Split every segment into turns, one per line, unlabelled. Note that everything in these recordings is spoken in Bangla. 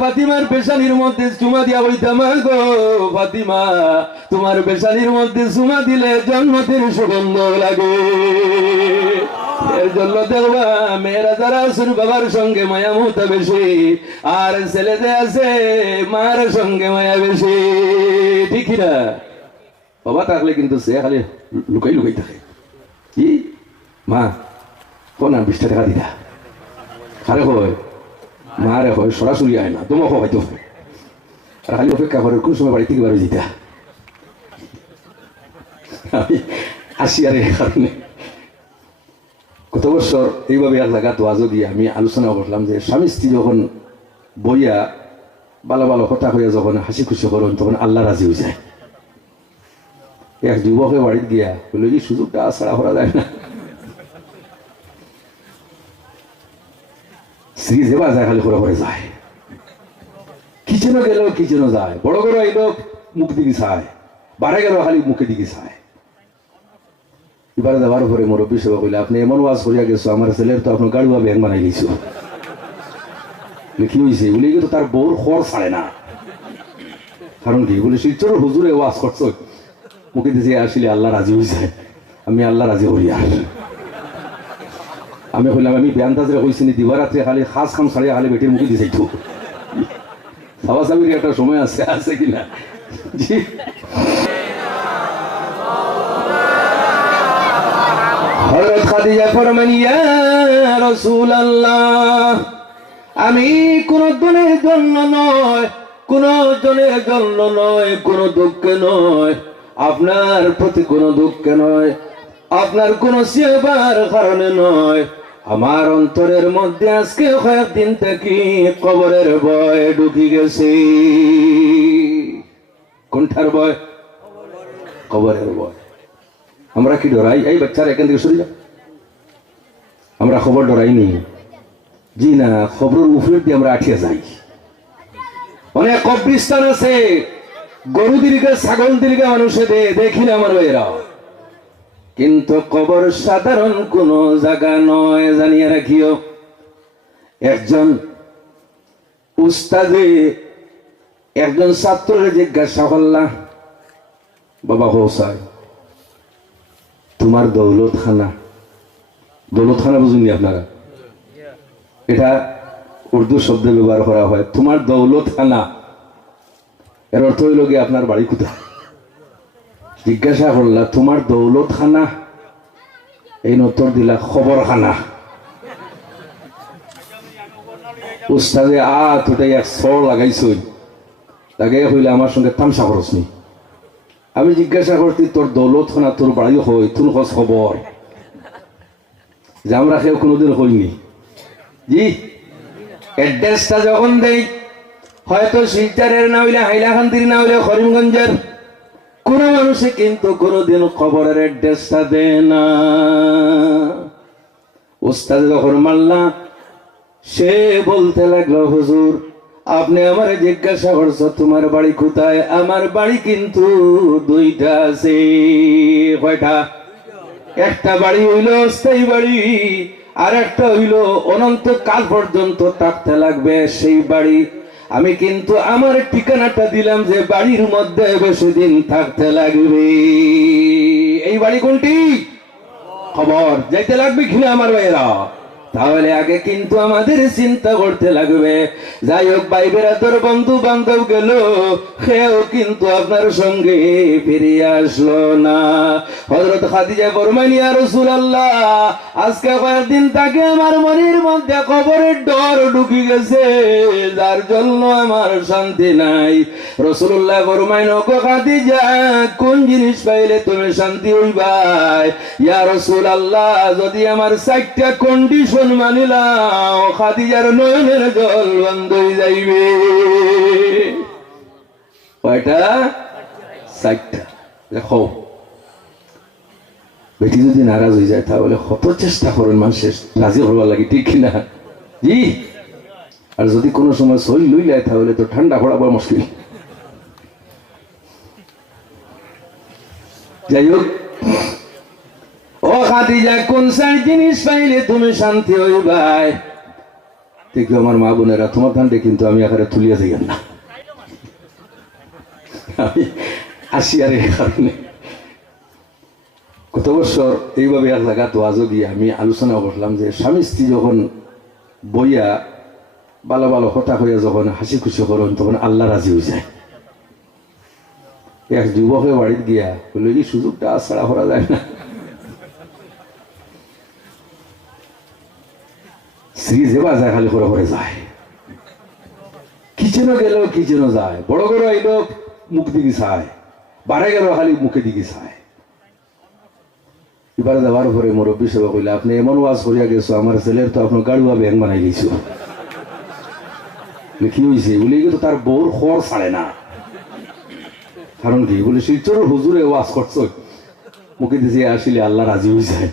ফাতিমার পেশানির মধ্যে চুমা দিয়া বলিতাম গো ফাতিমা, তোমার পেশানির মধ্যে চুমা দিলে জন্মতের সুগন্ধ লাগে। এর জন্য দেখবা, মেয়েরা যারা আসুন বাবার সঙ্গে মায়া মমতা বেশি, আর ছেলেদের আছে মার সঙ্গে মায়া বেশি। ঠিক না? বাবা থাকলে কিন্তু সে খালি লুকাই লুকাই থাকে। কি? মা, কোন বিশটা টাকা দিদা খারে হয় মা রে হয়, সরাসরি আয় না তোমাকে হয়তো আর খালি অপেক্ষা করে কোন সময় বাড়ি থেকে বাড়ি আমি আসি আর এই কারণে। গত বছর এইভাবে এক জায়গা তো আজও দিয়ে আমি আলোচনা করলাম যে, স্বামী স্ত্রী যখন বইয়া ভালো ভালো কথা হইয়া যখন হাসি খুশি করেন, তখন আল্লাহ রাজি হয়ে যায়। এক যুবকে বাড়িতে গিয়া বলল এই সুযোগটা ছাড়া করা যায় না। স্ত্রী যেবা যায়, খালি করে যায়। কিচেনও গেল কিচেনও যায়। বড় বড় এলো মুখ দিকে চায়, বাড়ে গেল, খালি মুখে দিকে চায়। এবারে দেওয়ার পরে মুরব্বী সেবা কইলে, আপনি এমন ওয়াজ করিয়া গেছো, আমার ছেলের তো আপনার গাড়ি ব্যাং বানাই গেছো। কি হয়েছে বলে তো তার বউর খড় ছাড়ে না। কারণ কি? বলে শিলচর হুজুরে ওয়াজ করছ। মুখে দিয়েছে আসলে আল্লাহ রাজি হয়ে যায় আমি আল্লাহ রাজি হই আর। আমি কইলাম, আমি বেয়ান্তাজরে কইছি নি দিবারাত্রে খালি খাস খাম ছাড়িয়া খালি বেটির মুখে দিয়েছে তো সাবা সাবির একটা সময় আছে আছে কিনা? খাদিজা আমি কোন জনের জন্য নয়, কোন জনের জন্য নয়, কোন দুঃখে নয়, আপনার প্রতি কোন দুঃখে নয়, আপনার কোন সেবার কারণে নয় আমার অন্তরের মধ্যে আজকে কয়েকদিন থেকে কবরের ভয় ঢুকি গেছে। কোনটার ভয়? কবরের ভয়। আমরা কি ডরাই? এই বাচ্চারা এখান থেকে সরে যাও আমরা খবর ডরাইনি জি না খবরের উপরের দিয়ে আমরা আঠিয়ে যাই। অনেক কবরিস্তান আছে। গরু দিলকে, ছাগল দিলকে মানুষে দেখি না আমার ভাইয়েরা। কিন্তু কবর সাধারণ কোন জায়গা নয়, জানিয়ে রাখিও। একজন উস্তাদে, একজন ছাত্রের জিজ্ঞাসা করলা বাবা হোসাই তোমার দৌলত খানা দৌলত খানা বুঝুননি আপনারা? এটা উর্দু শব্দ ব্যবহার করা হয়, তোমার দৌলত খানা এর অর্থ হইল গিয়ে আপনার বাড়ি কোথায়? জিজ্ঞাসা করলা, তোমার দৌলত খানা এই নতুন দিলা খবর খানা উস্তাদে, আ তুটাই এক সর লাগাইছই। লাগাই হইলে আমার সঙ্গে তামসা করসনি আমি জিজ্ঞাসা করছি তোর দৌলত খানা তোর বাড়ি হই তুন খোঁজ খবর যে আমরা কেউ কোনোদিন হইনি জি অ্যাড্রেসটা যখন দেই, হয়তো শিলচারের না হইলে হাইলাকান্দির না হইলে করিমগঞ্জের কোন মানুষে কিন্তু কোনোদিন খবরের অ্যাড্রেসটা দেয় না। ওস্তাদ যখন মাল্লা, সে বলতে লাগল, হুজুর, আপনি আমার জিজ্ঞাসা করছ, তোমার বাড়ি কোথায়? আমার বাড়ি কিন্তু দুইটা আছে। কয়টা? একটা বাড়ি হইল স্থায়ী বাড়ি আর একটা হইল অনন্ত কাল পর্যন্ত থাকতে লাগবে। সেই বাড়ি আমি কিন্তু আমার ঠিকানাটা দিলাম যে বাড়ির মধ্যে বেশি দিন থাকতে লাগবে। এই বাড়ি কোনটি? খবর, যাইতে লাগবে কিনা আমার ভাইয়েরা। তাহলে আগে কিন্তু আমাদের চিন্তা করতে লাগবে। যাই হোক, ভাই বেড়াতর বন্ধু বান্ধব গেল, সেও কিন্তু আপনার সঙ্গে ফিরে আসলো না। হজরত খাদিজা বরমানিয়া রসুল আল্লাহ আজকে কয়েকদিন তাকে আমার মনের মধ্যে খবরের ডর ঢুকি গেছে, যার জন্য আমার শান্তি নাই। রসুল্লাহ বরমাইন ওকে খাদিজা, কোন জিনিস পাইলে তুমি শান্তি হইবাই? ইয়া রসুল আল্লাহ যদি আমার চারটা কন্ডিশন মানিলাম, খাদিজার নয়নের জল বন্ধ হয়ে যাইবে। কয়টা? চারটা। দেখো, বেটি যদি নারাজ হয়ে যায়, তাহলে কত চেষ্টা করেন মানুষের রাজি হবার লাগে, ঠিক কিনা জি? আর যদি কোনো সময় সই লই যায় তাহলে তো ঠান্ডা পড়াবো মুশকিল। যাই হোক ও খাদিজা, কোন সাই জিনিস পাইলে তুমি শান্তি হইবাই দেখি আমার মা বোনেরা? তোমার ধানটা কিন্তু আমি এখানে তুলিয়া যাই না। আমি আসি আর এই কারণে। গত বছর এইভাবে এক জায়গা দোয়াজও গিয়ে আমি আলোচনা করলাম যে স্বামী স্ত্রী যখন বইয়া ভালো ভালো কথা হইয়া যখন হাসি খুশি করেন, তখন আল্লাহ রাজি হয়ে যায়। এক যুবকের বাড়িতে গিয়া বলল, এই সুযোগটা ছাড়া করা যায় না। স্ত্রী যে বাজায় খালি করে করে যায়। কিচেনও গেল কিচেনও যায়। বড় বড় আইলো মুখ দিকে চায় বারে গেল খালি মুখে দিকে চায়। এবারে যাওয়ার পরে মুরব্বী সেবা কইলে, আপনি এমন ওয়াজ করিয়া গেছো আমার ছেলের তো আপনার গাড়ুয়া ব্যাং বানাই গেছো কি হয়েছে বলে তো তার বউর খড় ছাড়ে না। কারণ কি বলে শিলচরের হুজুরে ওয়াজ করছ মুখে আসলে আল্লাহ রাজি হয়ে যায়।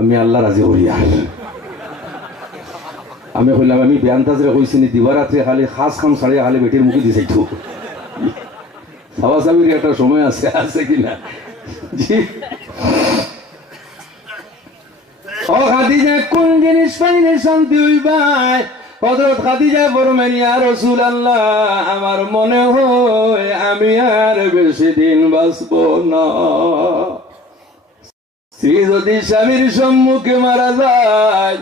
আমি আল্লাহ রাজি হই আর আমি কইলাম আমি বেয়ান্তাজরে কইছি নি দিবারাত্রে খালি খাস খাম ছাড়িয়া খালি বেটির মুখে দিছে তো সাবাসাবির একটা সময় আছে আছে কিনা জি। ও খাদিজা, কোন জিনিস পাইলে শান্তি হইবাই? হজরত খাদিজা বলবেন ইয়া রসুল আল্লাহ আমার মনে হয় আমি আর বেশি দিন বাঁচব না। স্ত্রী যদি স্বামীর সম্মুখে মারা যায়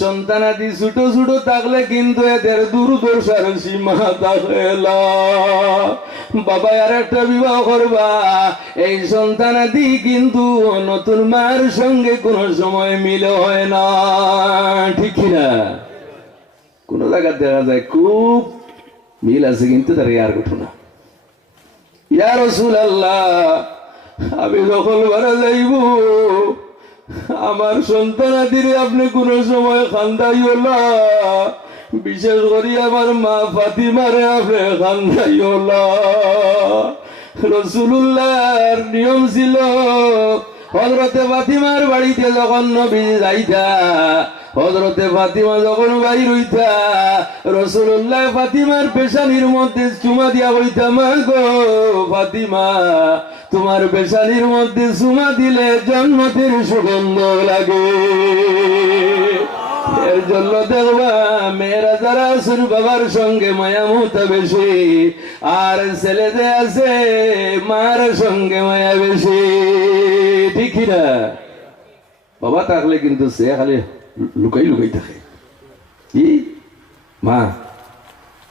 সন্তানাদি ছোট ছোট থাকলে কিন্তু এদের দুর্দশার সীমা থাকে না। বাবা আর একটা বিবাহ করবা। এই সন্তানাদি কিন্তু নতুন মায়ের সঙ্গে কোনো সময় মিল হয় না। ঠিক না? কোন জায়গায় দেখা যায় খুব মিল আছে, কিন্তু তার ইয়ার ঘটনা ইয়া রসুল আল্লাহ আমি যখন মারা যাইব আমার সন্তানাদিরে আপনি কোন সময় খান্দাইও না বিশেষ করে আমার মা ফাতিমারে আপনি খান্দাইও না রসুল্লাহর নিয়ম ছিল হজরতে ফাতিমার বাড়িতে যখন নবী যাইতা, হজরতে ফাতিমা যখন বাইর হইতা রসুল্লাহ ফাতিমার পেশানির মধ্যে চুমা দিয়া হইতা মা গো ফাতিমা, তোমার পেশানির মধ্যে চুমা দিলে জন্মতির সুগন্ধ লাগে। এর জন্য দেখবা, মেয়েরা যারা আছেন বাবার সঙ্গে মায়া মমতা বেশি আর ছেলে যে আছে মার সঙ্গে মায়া বেশি। ঠিক না বাবা থাকলে কিন্তু সে খালি লুকাই লুকাই থাকে। কি? মা,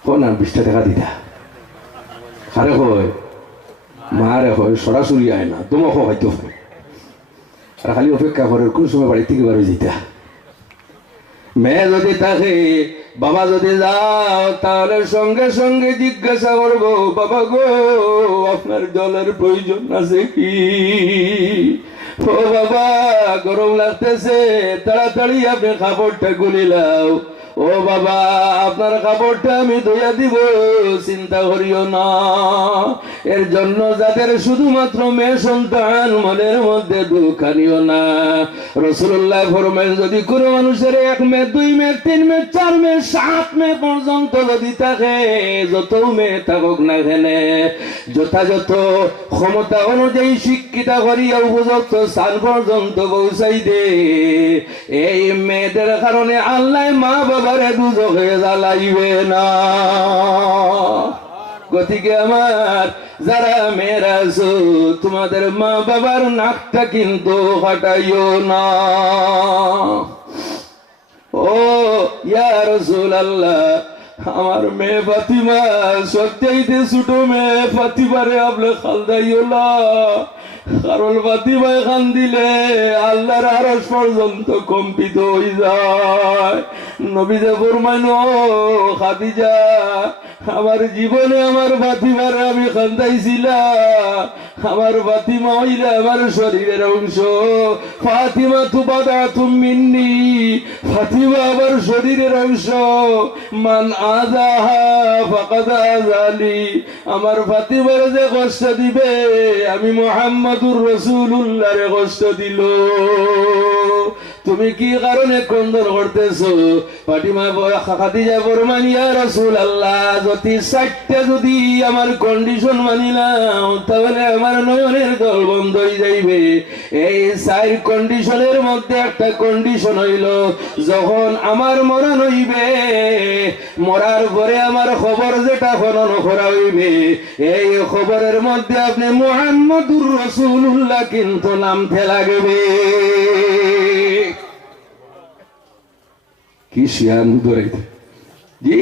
কোন আর বিশটা টাকা দিতা খারে হয় মা রে হয় সরাসরি আয় না, তোমাকে হয়তো হয়। আর খালি অপেক্ষা করে কোন সময় বাড়ি থেকে হয়ে যেতা মেয়ে যদি থাকে বাবা যদি যাও, তাহলে সঙ্গে সঙ্গে জিজ্ঞাসা করব, বাবা গো, আপনার জলের প্রয়োজন আছে কি? ও বাবা, গরম লাগতেছে, তাড়াতাড়ি আপনি খাবারটা গুলি লাও ও বাবা, আপনার কাপড়টা আমি ধুইয়া দিব, চিন্তা করিও না। এর জন্য যাদের শুধুমাত্র মেয়ে সন্তান, মনের মধ্যে দুঃখানিও না। রসুল্লাহ ফরমেন যদি কোনো মানুষের এক মেয়ে, দুই মেয়ে, তিন মেয়ে, চার মেয়ে, সাত মেয়ে পর্যন্ত যদি থাকে, যত মেয়ে থাকুক না এখানে যথাযথ ক্ষমতা অনুযায়ী শিক্ষিতা করিয়া উপযুক্ত স্থান পর্যন্ত পৌঁছাই দে। এই মেয়েদের কারণে আল্লাহ মা বাবারে দুজকে জ্বালাইবে না। গতিকে আমার, যারা মেয়েরা তোমাদের মা বাবার নাকটা কিন্তু হটাইও না। ও ইয়ার রসুল আল্লাহ আমার মেয়ে ফাতিমা সত্যিতে ছোট মেয়ে ফাতিমারে আপনি খালদাইও না কারণ ফাতিমায় খান দিলে আল্লাহর আরস পর্যন্ত কম্পিত হয়ে যায়। নবীদে ফরমাইন, খাদিজা, আমার জীবনে আমার ফাতিমার আমি খান্দাইছিলাম আমার ফাতিমা হইলে আমার শরীরের অংশ। ফাতিমা তু বাদা তুমিন্নি, ফাতিমা আমার শরীরের অংশ। মান আজাহা আজালি, আমার ফাতিমার যে কষ্ট দিবে, আমি মোহাম্মদুর রসুল্লাহরে কষ্ট দিল। তুমি কি কারণে ক্রন্দন করতেছো? ফাটিমা খাদিজা বরমান, ইয়া রাসূল আল্লাহ যদি সাইটটা যদি আমার কন্ডিশন মানিলাম তাহলে আমার নয়নের দল বন্ধ হয়ে যাইবে। এই সাইড কন্ডিশনের মধ্যে একটা কন্ডিশন হইল, যখন আমার মরণ হইবে, মরার পরে আমার খবর যেটা খনন করা হইবে, এই খবরের মধ্যে আপনি মোহাম্মদুর রসুল্লাহ কিন্তু নামতে লাগবে। কি শিয়ান ধরাইতে জি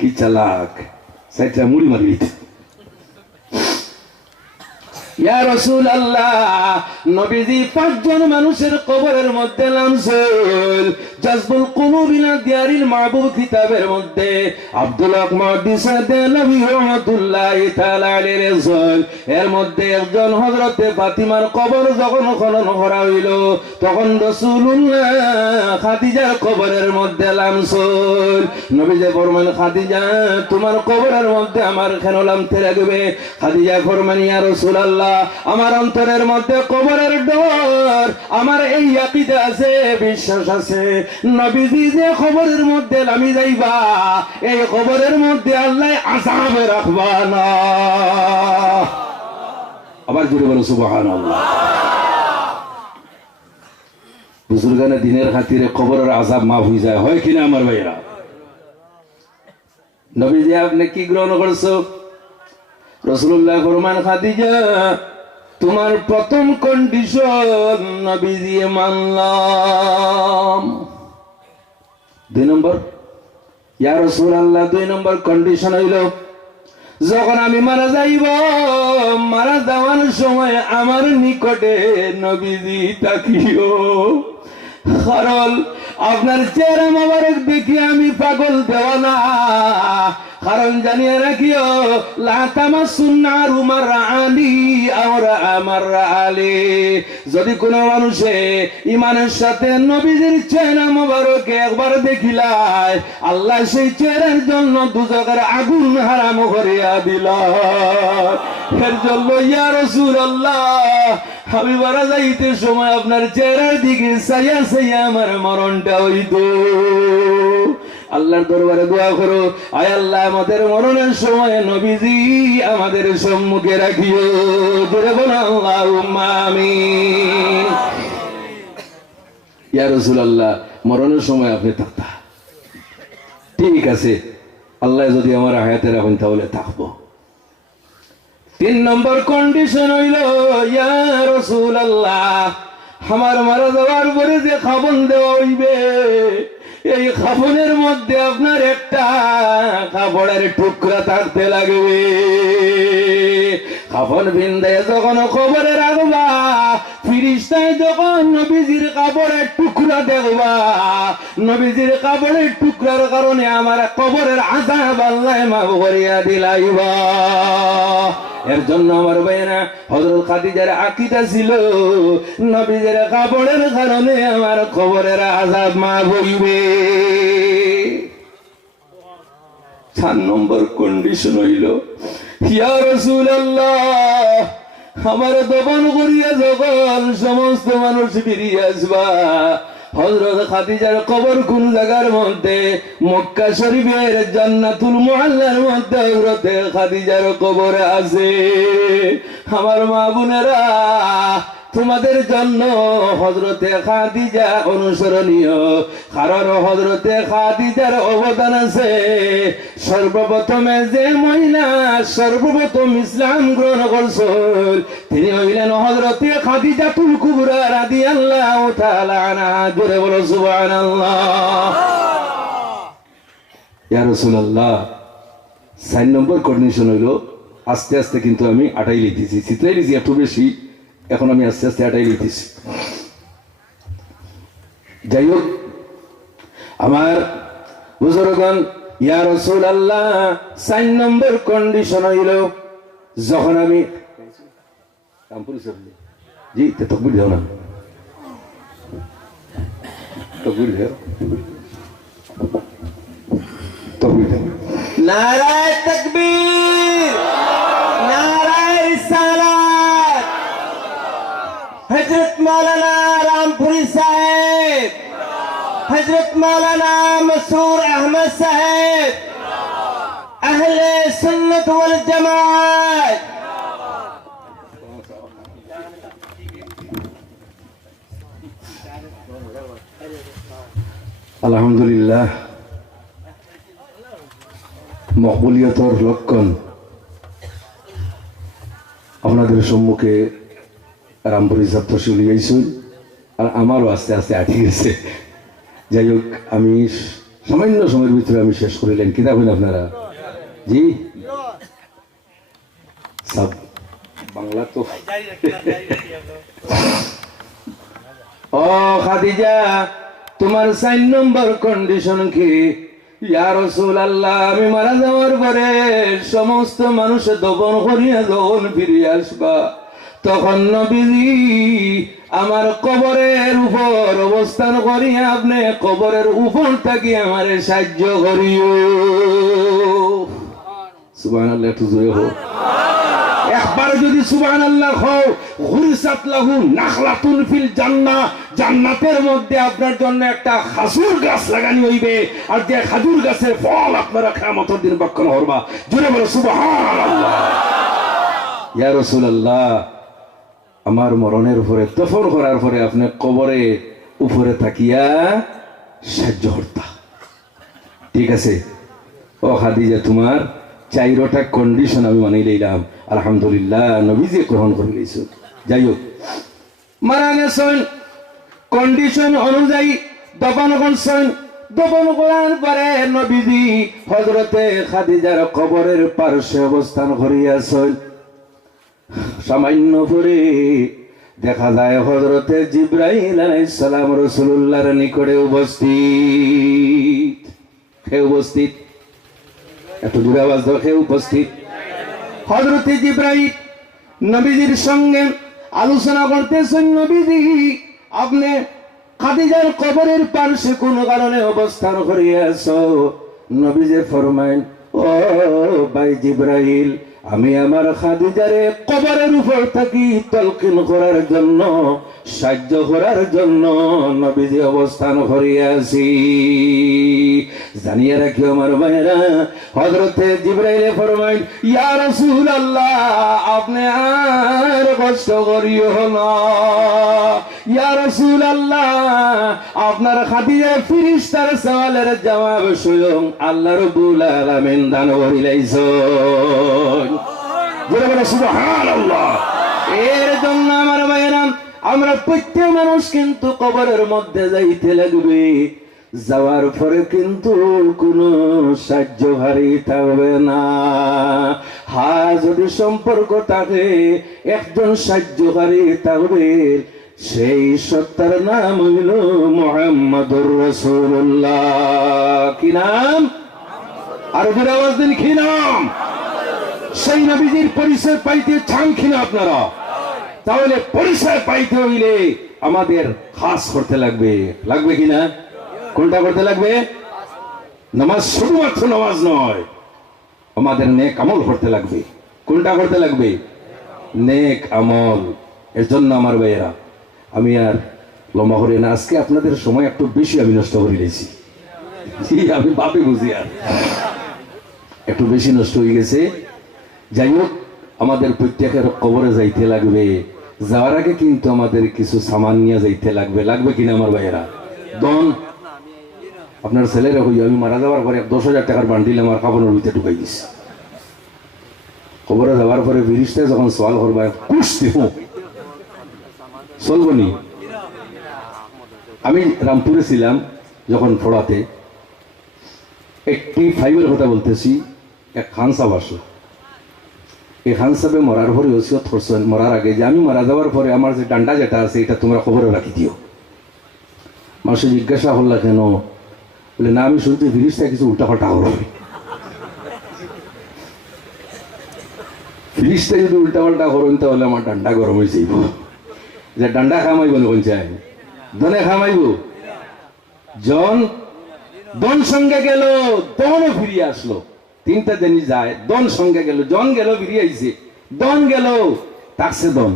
কি চালাক সাইটটা মুড়ি মারি দিতে ইয়া নবীজি পাঁচজন মানুষের কবরের মধ্যে জাজবুল কুলুব ইলা দিয়ারিল মাহবুব কিতাবের মধ্যে আব্দুল তাআলা আলাইহি রাসূল। এর মধ্যে একজন হযরতে ফাতিমার কবর যখন খনন করা হইল, তখন রাসূলুল্লাহ খাদিজার কবরের মধ্যে নামছেন। নবীজি ফরমান, খাদিজা, তোমার কবরের মধ্যে আমার কেন নামতে লাগবে? খাদিজা ফরমান, ইয়া রাসূলুল্লাহ আমার অন্তরের মধ্যে কবরের ডর, আমার এই আকিদা আছে, বিশ্বাস আছে। নবীজি যে খবরের মধ্যে নামি যাইবা, এই খবরের মধ্যে আল্লাহ আসামে রাখবা না। আবার জুড়ে বলো সুবাহান আল্লাহ বুজুর্গানে দিনের খাতিরে কবরের আজাব মাফ হয়ে যায়। হয় কিনা আমার ভাইরা নবীজি, আপনি কি গ্রহণ করছ? রসুল্লাহ ফরমান খাদিজা, তোমার প্রথম কন্ডিশন নবী দিয়ে মানলাম। দুই নম্বর রসুল আল্লাহ দুই নম্বর কন্ডিশন হইল, যখন আমি মারা যাইব, মারা যাওয়ার সময় আমার নিকটে নবীজি তাকিও। কারণ আপনার চেহারা মোবারক দেখি আমি পাগল দেওয়ানা কারণ জানিয়ে রাখিও লাতামা সুন্নার উমার আলী আমরা আমার আলী যদি কোনো মানুষে ইমানের সাথে নবীজির চেহারা মোবারক একবার দেখিলায়, আল্লাহ সেই চেহারার জন্য দুজকের আগুন হারাম করিয়া দিল। এর জন্য, ইয়া রসুল আল্লাহ আমি মারা যাইতে সময় আপনার চেহারার দিকে সাইয়া সাইয়া আমার মরণটা হইতো। আল্লাহর দরবারে দোয়া করো। আয় আল্লাহ, আমাদের মরণের সময় নবীজি আমাদের সম্মুখে রাখিও। জোরে বলো মরণের সময় আপনি থাকতা। ঠিক আছে, আল্লাহ যদি আমার হায়াতে রাখেন তাহলে থাকব। তিন নম্বর কন্ডিশন হইল, ইয়া রাসূলুল্লাহ, আমার মারা যাওয়ার পরে যে খাবন দেওয়া হইবে। এই খাবনের মধ্যে আপনার একটা কাপড়ের টুকরা থাকতে লাগবে। খাবন বিন্দে যখন খবরে রাখবা ফিরিস্তায় যখন নবীজির কাপড়ের টুকরা দেখবা, নবীজির কাপড়ের টুকরার কারণে আমার কবরের আজাব আল্লাহ মাফ করিয়া দিলাইবা। এর জন্য আমার ভাইয়েরা হজরত খাদিজার আকিদা ছিল, নবীজের কাপড়ের কারণে আমার খবরের আজাব মা বলবে চার নম্বর কন্ডিশন হইল, ইয়া রাসূলুল্লাহ আমার দমন করিয়া যখন সমস্ত মানুষ বেরিয়ে আসবা হজরত খাদিজার কবর কোন জায়গার মধ্যে? মক্কা শরীফের জান্নাতুল মহল্লার মধ্যে হজরতে খাদিজার কবর আছে। আমার মা বোনেরা তোমাদের জন্য হজরতে খাদিজা অনুসরণীয়। কারণ হজরতে খাদিজার অবদান আছে। সর্বপ্রথমে যে মহিলা সর্বপ্রথম ইসলাম গ্রহণ করছেন তিনি হইলেন হজরতে খাদিজা তুল কুবরা রাদি আল্লাহ জোরে বলো সুবান আল্লাহ। চার নম্বর কন্ডিশন হইল আস্তে আস্তে কিন্তু আমি আটাই লিখতেছি চিত্রাই লিখছি একটু বেশি। এখন আমি আস্তে আস্তে আটাই লিখতেছি যাই হোক আমার বুজুর্গন ইয়া রসুল আল্লাহ চার নম্বর কন্ডিশন হইল যখন আমি জি তকবির দেও না। তকবির দেও। তকবির দেও।
নারায় তকবীর! মাওলানা রামপুরি সাহেব। হজরত মসুর আহমদ সাহেব। আহলে
আলহামদুলিল্লাহ। মকবুলিয়তর লক্ষণ আপনাদের সম্মুখে রামপুরি ছাত্র শুনিয়েছুন আর আমারও আস্তে আস্তে আঠি গেছে। যাই হোক, আমি সামান্য সময়ের ভিতরে আমি শেষ করিলেন কি দেখবেন আপনারা? জি? সব, বাংলা তো। ও খাদিজা, তোমার সাইন নম্বর কন্ডিশন কি? ইয়া রসুল আল্লাহ আমি মারা যাওয়ার পরে সমস্ত মানুষ দপন করিয়া যখন ফিরে আসবা। তখন নবীজি আমার কবরের উপর অবস্থান করি, আপনি কবরের উপর থাকি আমারে সাহায্য করিও। জোরে একবার ফিল মধ্যে আপনার জন্য একটা খাজুর গাছ লাগানি হইবে, আর যে খাজুর গাছের ফল আপনারা কিয়ামতের দিন বক্ষণ হরবা জুড়ে বলো আমার মরণের উপরে, দফন করার পরে আপনি কবরে উপরে তাকিয়া সাহায্য হর্তা ঠিক আছে? ও খাদিজা, তোমার চাইরোটা কন্ডিশন আমি মানি লইলাম। আলহামদুলিল্লাহ, নবীজি গ্রহণ করে লইছো। যাই হোক। মারা গেছেন কন্ডিশন অনুযায়ী দপন করছেন দপন করার পরে নবীজি হজরতে খাদিজার কবরের পার্শ্বে অবস্থান করিয়াছেন। সামান্য পরে দেখা যায় হজরতে জিব্রাহিল আলাইসালাম রসুল্লাহর নিকটে উপস্থিত। কে উপস্থিত? একটু দূরে আওয়াজ দাও, কে উপস্থিত? হজরতে জিব্রাহিল নবীজির সঙ্গে আলোচনা করতেছেন নবীজি, আপনি খাদিজার কবরের পার্শ্বে কোন কারণে অবস্থান করিয়াছ? নবীজে ফরমাইন, ও ভাই জিব্রাহিল আমি আমার খাদিজারে কবরের উপর থাকি তলকিন করার জন্য, সাহায্য করার জন্য নবীজি অবস্থান করিয়াছি জানিয়ে রাখি আমার ভাইরা হজরতে জিব্রাইলে ফরমাইন, ইয়া রাসূলুল্লাহ, আপনি আর কষ্ট করিও না। ইয়া রাসূল আল্লাহ আপনার খাদিজা ফিরিস্তার সওয়ালের জবাব স্বয়ং আল্লাহ রাব্বুল আলামিন দান সুবহানাল্লাহ। এর জন্য আমার ভাইরা আমরা প্রত্যেক মানুষ কিন্তু কবরের মধ্যে যাইতে লাগবে। যাওয়ার পরে কিন্তু কোনো সাহায্যকারী থাকবে না। হা যদি সম্পর্ক থাকে, একজন সাহায্য সাহায্যকারী থাকবে। সেই সত্তার নাম হইল মোহাম্মদুর রসুল্লাহ কি নাম? আর জোরে আওয়াজ দিন, কি নাম? সেই নবীজির পরিচয় পাইতে চান কিনা আপনারা? তাহলে পরিচয় পাইতে হইলে আমাদের খাস করতে লাগবে। লাগবে কিনা কোনটা করতে লাগবে। নামাজ শুধুমাত্র নামাজ নয়, আমাদের নেক আমল করতে লাগবে। কোনটা করতে লাগবে? নেক আমল। এর জন্য আমার ভাইয়েরা, আমি আর লম্বা করি না, আজকে আপনাদের সময় একটু বেশি আমি নষ্ট করে দিয়েছি। আমি ভাবে বুঝি আর। একটু বেশি নষ্ট হয়ে গেছে। যাই হোক, আমাদের প্রত্যেকের কবরে যাইতে লাগবে। যাওয়ার আগে কিন্তু আমাদের কিছু সামান নিয়ে যাইতে লাগবে। লাগবে কিনা আমার ভাইয়েরা? দন আপনার ছেলেরা হই আমি মারা যাওয়ার পরে দশ হাজার টাকার বান্ডিল আমার কাপড়ের ভিতরে ঢুকাই দিছি। কবরে যাওয়ার পরে বিরিশটা যখন সওয়াল করবা কুস্তি হোক চলবো নি? আমি রামপুরে ছিলাম যখন ফোড়াতে। একটি ফাইভের কথা বলতেছি, এক খান সাহেব আসলো। এই খান সাহেবে মরার পরে ওসিয়ত করছেন, মরার আগে যে আমি মারা যাওয়ার পরে আমার যে ডান্ডা যেটা আছে, এটা তোমরা খবরে রাখি দিও। মানুষের জিজ্ঞাসা হল্লা কেন? বলে, না, আমি শুনতে ফিরিসটা কিছু উল্টা পাল্টা হবে। ফিরিসটা যদি উল্টা পাল্টা করেন, তাহলে আমার ডান্ডা গরম হয়ে যাইব। যে ডান্ডা খামাইব না কোন চাই দনে খামাইব? জন, দন সঙ্গে গেল, দনও ফিরিয়ে আসলো। তিনটা জিনিস যায়, দন সঙ্গে গেল, জন গেল, ফিরিয়ে আইছে। দন গেল তাকছে দন।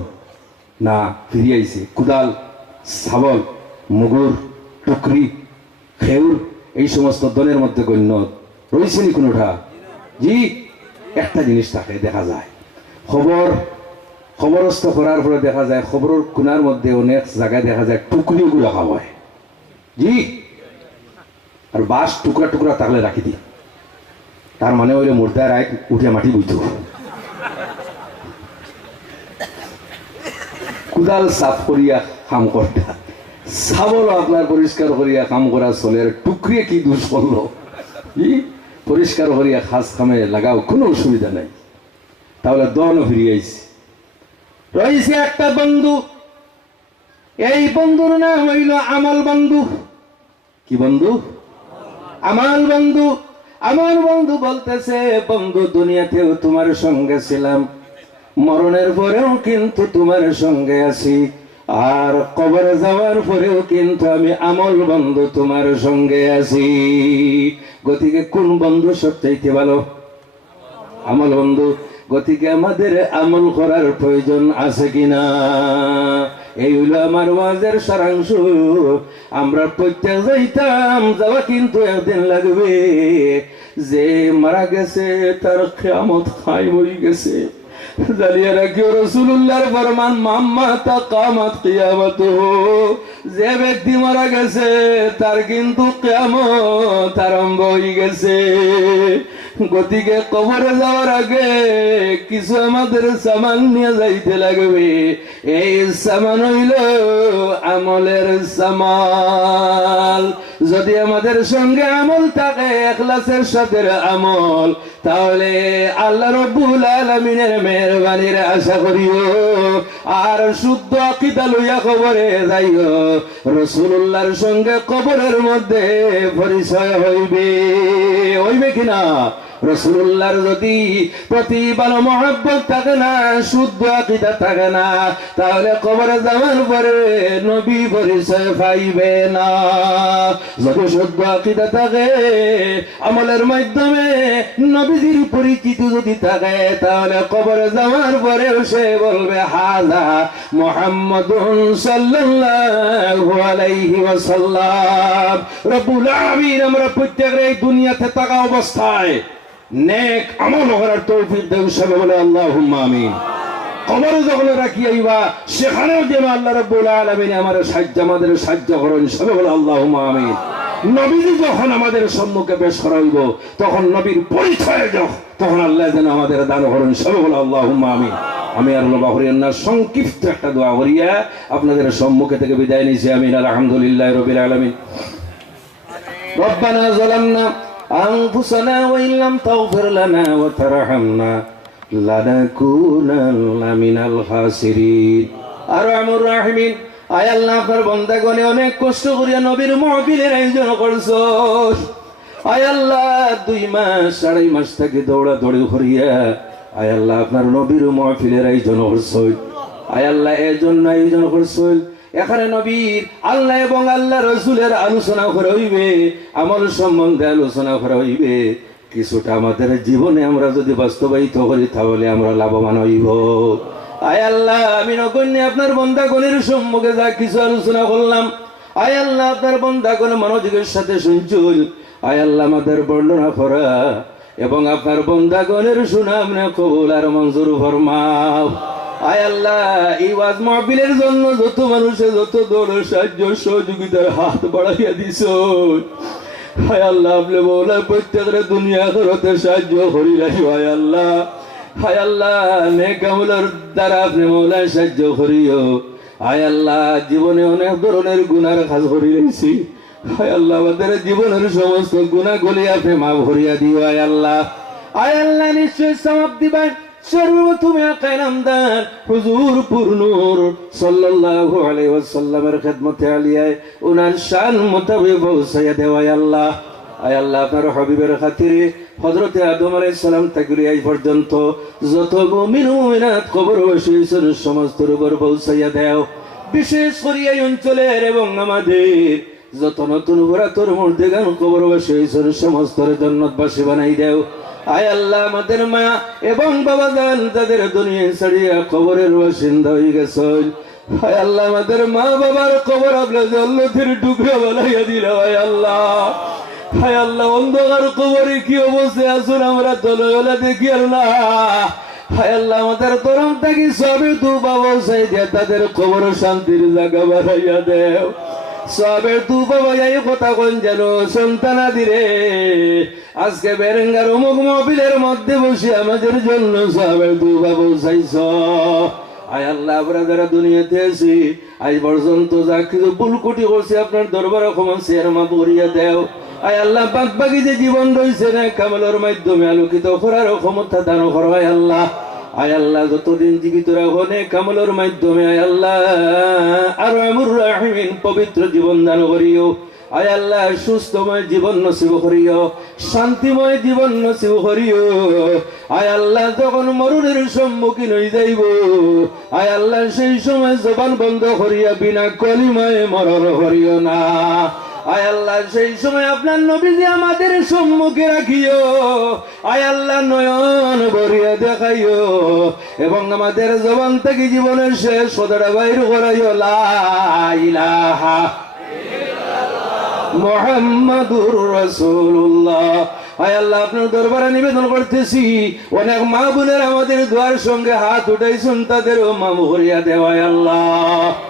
না, ফিরিয়ে আইছে। কুদাল শাবল মুগুর, টুকরি, খেউর এই সমস্ত দলের মধ্যে গণ্য রয়েছেনি কোনোটা? জি, একটা জিনিস থাকে, দেখা যায়। খবর, খবরস্থ করার পরে দেখা যায়, খবরের কোনার মধ্যে অনেক জায়গায় দেখা যায়, টুকরিগুলো হয় জি, আর বাস টুকরা টুকরা থাকলে রাখি দিই তার মানে হইলে মুর্দার এক উঠে মাটি বুঝতো কুদাল সাফ করিয়া কাম করতা। সাবল আপনার পরিষ্কার করিয়া কাম করা চলে টুকরিয়ে কি দোষ করল পরিষ্কার করিয়া খাস কামে লাগাও কোনো অসুবিধা নাই। তাহলে দন ফিরিয়ে আইছি রয়েছে একটা বন্ধু। এই বন্ধুর নাম হইল আমল বন্ধু। কি বন্ধু? আমার বন্ধু। আমার বন্ধু বলতেছে, বন্ধু, দুনিয়াতেও তোমার সঙ্গে ছিলাম। মরণের পরেও কিন্তু তোমার সঙ্গে আছি। আর কবরে যাওয়ার পরেও কিন্তু আমি আমল বন্ধু তোমার সঙ্গে আছি। গতিকে কোন বন্ধু সবচাইতে ভালো? আমল বন্ধু, গতিকে আমাদের আমল করার প্রয়োজন আছে কিনা এই হইল আমার ওয়াজের সারাংশ। আমরা প্রত্যেক যাইতাম, যাওয়া কিন্তু একদিন লাগবে। যে মারা গেছে, তার খেয়ামত খাই মরি গেছে। জালিয়া রাখিও রসুল্লাহর ফরমান, মাম্মা তা কামাত কিয়ামত। যে ব্যক্তি মারা গেছে, তার কিন্তু কেমন আরম্ভ হয়ে গেছে। গতিকে কবরে যাওয়ার আগে কিছু আমাদের সামান নিয়ে যাইতে লাগবে। এই সামান হইল আমলের সামাল। যদি আমাদের সঙ্গে আমল থাকে, এখলাসের সাথে আমল, তাহলে আল্লাহ রব্বুল আলমিনের মেহরবানির আশা করিও। আর শুদ্ধ আকিদা লইয়া কবরে যাইও। রসুল্লাহর সঙ্গে কবরের মধ্যে পরিচয় হইবে। হইবে কিনা? রসুল্লাহর যদি প্রতি ভালো মহাব্বত থাকে না, শুদ্ধ আকিদা থাকে না, তাহলে কবরে যাওয়ার পরে নবী পরিচয় পাইবে না। যদি শুদ্ধ আকিদা থাকে, আমলের মাধ্যমে নবীজির পরিচিতি যদি থাকে, তাহলে কবরে যাওয়ার পরে সে বলবে, হাজা মোহাম্মদ সাল্লাল্লাহু আলাইহি ওয়াসাল্লাম। আমরা প্রত্যেকের এই দুনিয়াতে থাকা অবস্থায় নেক আমল করার তৌফিক দেব সবে বলে আল্লাহুম্মা আমিন। কবর যখন রাখি আইবা, সেখানেও যেন আল্লাহ রাব্বুল আলামিন আমাদের সাহায্য আমাদের সাহায্য করেন সবে বলে আল্লাহুম্মা আমিন। নবীজি যখন আমাদের সম্মুখে পেশ করাইব, তখন নবীর পরিচয় যখন তখন আল্লাহ যেন আমাদের দান করেন সব বলে আল্লাহুম্মা আমিন। আমি আর লোবা না, সংক্ষিপ্ত একটা দোয়া হরিয়া আপনাদের সম্মুখে থেকে বিদায় নিছি আমিন, আলহামদুলিল্লাহ রবিল আলমিন। রব্বানা জলান্না أنفسنا وإن لم تغفر لنا وترحمنا لنكونن من الخاسرين আরহামুর রাহিমিন আয় আল্লাহ আপনার বন্দাগণে অনেক কষ্ট করিয়া নবীর মহবিলের আয়োজন করছো আয় আল্লাহ দুই মাস আড়াই মাস থেকে দৌড়া দৌড়ি করিয়া আয় আল্লাহ আপনার নবীর মহফিলের আয়োজন করছো আয় আল্লাহ এর জন্য আয়োজন করছো এখানে নবীর আল্লাহ এবং আল্লাহ রসুলের আলোচনা করা হইবে, আমল সম্বন্ধে আলোচনা করা হইবে। কিছুটা আমাদের জীবনে আমরা যদি বাস্তবায়িত করি, তাহলে আমরা লাভবান হইব। আয় আল্লাহ, আমি নগণ্য আপনার বন্দাগণের সম্মুখে যা কিছু আলোচনা করলাম, আয় আল্লাহ, আপনার বন্দাগণ মনোযোগের সাথে শুনছুল আয় আল্লাহ, আমাদের বর্ণনা করা এবং আপনার বন্দাগণের সুনাম না কবুল আর মঞ্জুর ফরমাও। আয় আল্লাহ, এই ওয়াজ মাহফিলের জন্য যত মানুষে যত দৌড় সাহায্য, সহযোগিতার হাত বাড়াইয়া দিছ। হায় আল্লাহ, আপনি বৌলা প্রত্যেকের দুনিয়া করতে সাহায্য করি রাখি হায় আল্লাহ। হায় আল্লাহ নেকামুলার দ্বারা আপনি মৌলা সাহায্য করিও। হায় আল্লাহ, জীবনে অনেক ধরনের গুনার কাজ করি রয়েছি হায় আল্লাহ, আমাদের জীবনের সমস্ত গুণাগুলি আপনি মা ভরিয়া দিও আয় আল্লাহ। আয় আল্লাহ নিশ্চয় সমাপ দিবেন পর্যন্ত যত কবর বসেছেন সমস্ত উপর পৌঁছাইয়া দেও। বিশেষ করে এই অঞ্চলের এবং আমাদের যত নতুন তোর মধ্যে গান কবর বসেছেন জন্নতবাসী বানাই দেও। আয় আল্লাহ আমাদের মা এবং বাবা জান তাদের দুনিয়া ছাড়িয়া খবরের বাসিন্দা হয়ে গেছেন। হায় আল্লাহ আমাদের মা বাবার কবর আপনার জল্লথের টুকরা বানাইয়া দিল হায় আল্লাহ। হায় আল্লাহ, অন্ধকার কবরে কি অবস্থায় আসুন আমরা তলবেলা দেখি আল্লাহ হায় আল্লাহ আমাদের তরম থাকি সবে তু বাবা সাই দিয়া তাদের কবর শান্তির জায়গা বাড়াইয়া দেও। সবের তু বাবা যাই কথা কোন যেন সন্তানা দিরে। আজকে বেরেঙ্গার অমুক মহবিলের মধ্যে বসে আমাদের জন্য সবের তু বাবা চাইছ। আয় আল্লাহ, আমরা যারা দুনিয়াতে আছি, আজ পর্যন্ত যা কিছু ভুল কুটি করছে, আপনার দরবার ক্ষমা মা বরিয়া দেও। আয় আল্লাহ বাদ বাকি যে জীবন রয়েছে না, কামালের মাধ্যমে আলোকিত করার ক্ষমতা দান করো, আয় আল্লাহ। আয় আল্লাহ, যতদিন জীবিত রাখো নে কামলের মাধ্যমে, আয় আল্লাহ। আর রাহিমিন, পবিত্র জীবন দান করিও। আয় আল্লাহ, সুস্থময় জীবন নসিব করিও। শান্তিময় জীবন নসিব করিও। আয় আল্লাহ, যখন মরুনের সম্মুখীন হয়ে যাইব, আয় আল্লাহ, সেই সময় জবান বন্ধ করিয়া বিনা কলিময় মরণ করিও না। আয় আল্লাহ, সেই সময় আপনার নবীজি আমাদের সম্মুখে রাখিও। আয় আল্লাহ, নয়ন ভরিয়া দেখাইও। এবং আমাদের জবান থেকে জীবনের শেষ সদরা বাইর করাইও। লা ইলাহা মোহাম্মদুর রসুল্লাহ আয় আল্লাহ, আপনার দরবারে নিবেদন করতেছি। অনেক মা বোনের আমাদের দুয়ার সঙ্গে হাত উঠাইছেন, তাদেরও মা ভরিয়া দেওয়ায় আল্লাহ।